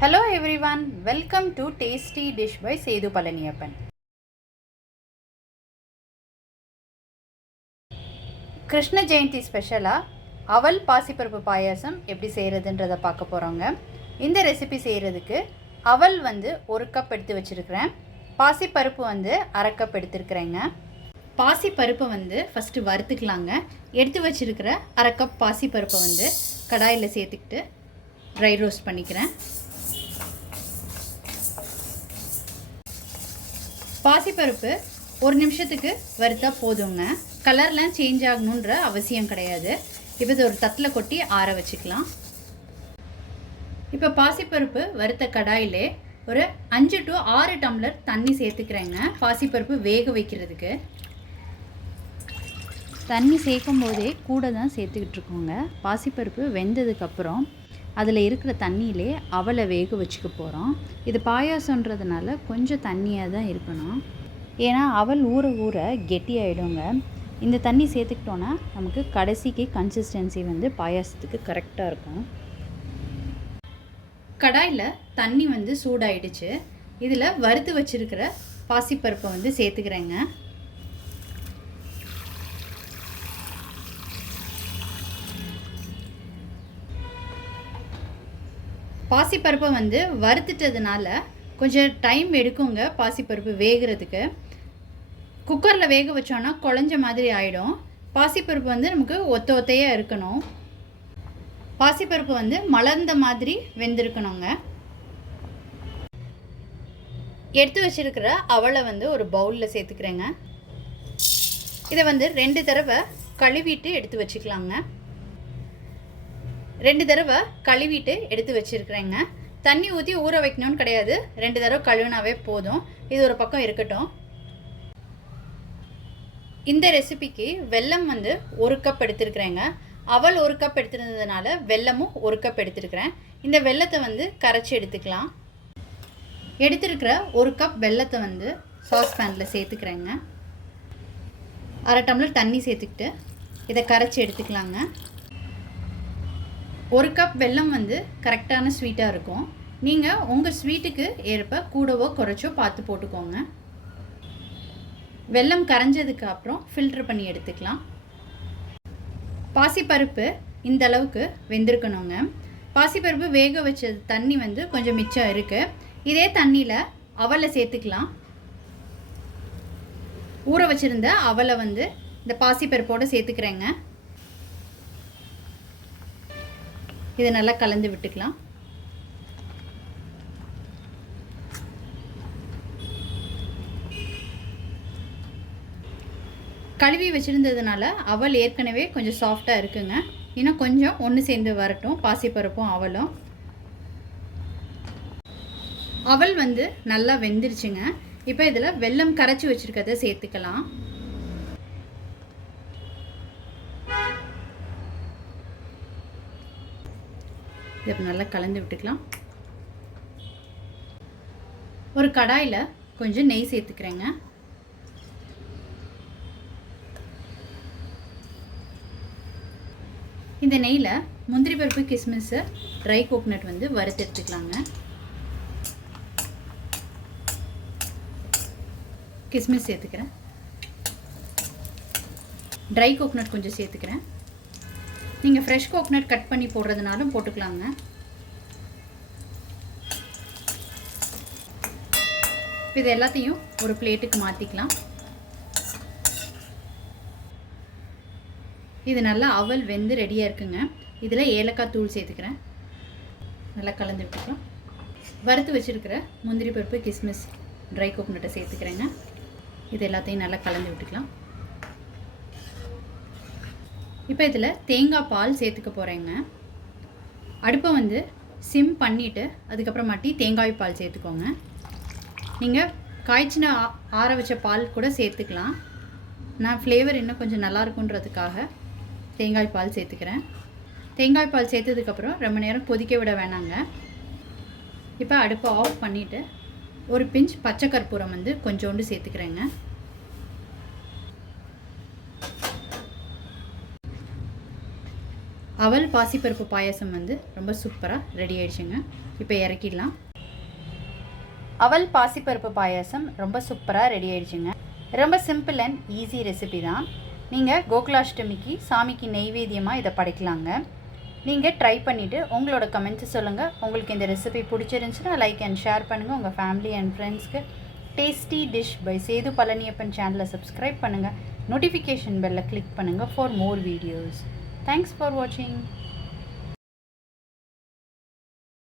Hello everyone, welcome to Tasty Dish by Sethu Palaniyappan. Krishna Jayanthi ஸ்பெஷலாக அவல் பாசிப்பருப்பு பாயாசம் எப்படி செய்கிறதுன்றதை பார்க்க போகிறோங்க. இந்த ரெசிபி செய்கிறதுக்கு அவல் ஒரு கப் எடுத்து வச்சுருக்கிறேன். பாசிப்பருப்பு அரை கப் எடுத்துருக்குறேங்க. பாசிப்பருப்பை ஃபஸ்ட்டு வறுத்துக்கலாங்க. எடுத்து வச்சுருக்கிற அரை கப் பாசிப்பருப்பை கடாயில் சேர்த்துக்கிட்டு ட்ரை ரோஸ்ட் பண்ணிக்கிறேன். பாசிப்பருப்பு ஒரு நிமிஷத்துக்கு வறுத்தா போதுங்க. கலர்லாம் சேஞ்ச் ஆகணுன்ற அவசியம் கிடையாது. இப்போ இது ஒரு தட்டில் கொட்டி ஆற வச்சுக்கலாம். இப்போ பாசிப்பருப்பு வறுத்த கடாயிலே ஒரு 5 to 6 டம்ளர் தண்ணி சேர்த்துக்கிறேங்க. பாசிப்பருப்பு வேக வைக்கிறதுக்கு தண்ணி சேர்க்கும் போதே கூட தான் சேர்த்துக்கிட்டு இருக்கோங்க. பாசிப்பருப்பு வெந்ததுக்கப்புறம் அதில் இருக்கிற தண்ணியிலே அவலை வேக வச்சுக்க போகிறோம். இது பாயாசன்றதுனால கொஞ்சம் தண்ணியாக தான் இருக்கணும். ஏன்னா அவல் ஊற ஊற கெட்டியாயிடுங்க. இந்த தண்ணி சேர்த்துக்கிட்டோன்னா நமக்கு கடைசிக்கு கன்சிஸ்டன்சி பாயாசத்துக்கு கரெக்டாக இருக்கும். கடாயில் தண்ணி சூடாயிடுச்சு. இதில் வறுத்து வச்சுருக்கிற பாசிப்பருப்பை சேர்த்துக்கிறேங்க. பாசிப்பருப்பை வறுத்துட்டதுனால கொஞ்சம் டைம் எடுக்குங்க பாசிப்பருப்பு வேகிறதுக்கு. குக்கரில் வேக வச்சோன்னா குழஞ்ச மாதிரி ஆகிடும். பாசிப்பருப்பு நமக்கு ஒத்தையாக இருக்கணும். பாசிப்பருப்பு மலர்ந்த மாதிரி வெந்திருக்கணுங்க. எடுத்து வச்சுருக்கிற அவலை ஒரு பவுலில் சேர்த்துக்கிறேங்க. இதை 2 தடவை கழுவிட்டு எடுத்து வச்சுக்கலாங்க. 2 தடவை கழுவிட்டு எடுத்து வச்சுருக்கிறேங்க. தண்ணி ஊற்றி ஊற வைக்கணும்னு கிடையாது, 2 தடவை கழுவினாவே போதும். இது ஒரு பக்கம் இருக்கட்டும். இந்த ரெசிபிக்கு வெல்லம் 1 கப் எடுத்துருக்குறேங்க. அவல் 1 கப் எடுத்துருந்ததுனால வெல்லமும் 1 கப் எடுத்துருக்கிறேன். இந்த வெல்லத்தை கரைச்சி எடுத்துக்கலாம். எடுத்துருக்கிற 1 கப் வெல்லத்தை சாஸ்பேனில் சேர்த்துக்கிறேங்க. அரை டம்ளர் தண்ணி சேர்த்துக்கிட்டு இதை கரைச்சி எடுத்துக்கலாங்க. 1 கப் வெல்லம் கரெக்டான ஸ்வீட்டாக இருக்கும். நீங்கள் உங்கள் ஸ்வீட்டுக்கு ஏற்ப கூடவோ குறைச்சோ பார்த்து போட்டுக்கோங்க. வெல்லம் கரைஞ்சதுக்கு அப்புறம் ஃபில்டர் பண்ணி எடுத்துக்கலாம். பாசிப்பருப்பு இந்த அளவுக்கு வெந்திருக்கணுங்க. பாசிப்பருப்பு வேக வச்ச தண்ணி கொஞ்சம் மிச்சம் இருக்குது. இதே தண்ணியில் அவலை சேர்த்துக்கலாம். ஊற வச்சுருந்த அவலை இந்த பாசிப்பருப்போடு சேர்த்துக்கிறேங்க. இதை நல்லா கலந்து விட்டுக்கலாம். கழுவி வச்சுருந்ததுனால அவல் ஏற்கனவே கொஞ்சம் சாஃப்டாக இருக்குங்க. இன்னும் கொஞ்சம் ஒன்று சேர்ந்து வரட்டும் பாசிப்பருப்பும் அவலும். அவல் நல்லா வெந்துருச்சுங்க. இப்போ இதில் வெல்லம் கரைச்சி வச்சுருக்கதை சேர்த்துக்கலாம். இதை நல்லா கலந்து விட்டுக்கலாம். ஒரு கடாயில் கொஞ்சம் நெய் சேர்த்துக்கிறேங்க. இந்த நெய்யில் முந்திரி பருப்பு, கிஸ்மிஸ், ட்ரை கோகனட் வறுத்து எடுத்துக்கலாங்க. கிஸ்மிஸ் சேர்த்துக்கிறேன். ட்ரை கோகனட் கொஞ்சம் சேர்த்துக்கிறேன். நீங்கள் ஃப்ரெஷ் கோகனட் கட் பண்ணி போடுறதுனாலும் போட்டுக்கலாங்க. இது எல்லாத்தையும் ஒரு பிளேட்டுக்கு மாற்றிக்கலாம். இது நல்லா அவல் வெந்து ரெடியாக இருக்குங்க. இதில் ஏலக்காய் தூள் சேர்த்துக்கிறேன். நல்லா கலந்து விட்டுக்கலாம். வறுத்து வச்சுருக்கிற முந்திரி பருப்பு, கிஸ்மிஸ், ட்ரை கோகனட்டை சேர்த்துக்கிறேங்க. இது எல்லாத்தையும் நல்லா கலந்து விட்டுக்கலாம். இப்போ இதில் தேங்காய் பால் சேர்த்துக்க போகிறேங்க. அடுப்பை சிம் பண்ணிவிட்டு அதுக்கப்புறமாட்டி தேங்காய் பால் சேர்த்துக்கோங்க. நீங்கள் காய்ச்சின ஆற வச்ச பால் கூட சேர்த்துக்கலாம். நான் ஃப்ளேவர் இன்னும் கொஞ்சம் நல்லாயிருக்குன்றதுக்காக தேங்காய் பால் சேர்த்துக்கிறேன். தேங்காய் பால் சேர்த்ததுக்கப்புறம் ரொம்ப நேரம் கொதிக்க விட வேணாங்க. இப்போ அடுப்பை ஆஃப் பண்ணிவிட்டு ஒரு பிஞ்ச் பச்சை கற்பூரம் கொஞ்சோண்டு சேர்த்துக்கிறேங்க. அவல் பாசிப்பருப்பு பாயாசம் வந்து ரொம்ப சூப்பராக ரெடி ஆயிடுச்சுங்க. இப்போ இறக்கிடலாம். அவல் பாசிப்பருப்பு பாயாசம் ரொம்ப சூப்பராக ரெடி ஆயிடுச்சுங்க. ரொம்ப சிம்பிள் அண்ட் ஈஸி ரெசிபி தான். நீங்கள் கோகுலாஷ்டமிக்கு சாமிக்கு நெய்வேத்தியமாக இதை படைக்கலாங்க. நீங்கள் ட்ரை பண்ணிவிட்டு உங்களோட கமெண்ட்ஸை சொல்லுங்கள். உங்களுக்கு இந்த ரெசிபி பிடிச்சிருந்துச்சுன்னா லைக் அண்ட் ஷேர் பண்ணுங்கள். உங்கள் ஃபேமிலி அண்ட் ஃப்ரெண்ட்ஸ்க்கு. Tasty dish by Sethu Palaniappan சேனலை சப்ஸ்கிரைப் பண்ணுங்கள். நோட்டிஃபிகேஷன் பெல்லை கிளிக் பண்ணுங்கள் for more videos. Thanks for வாட்சிங்.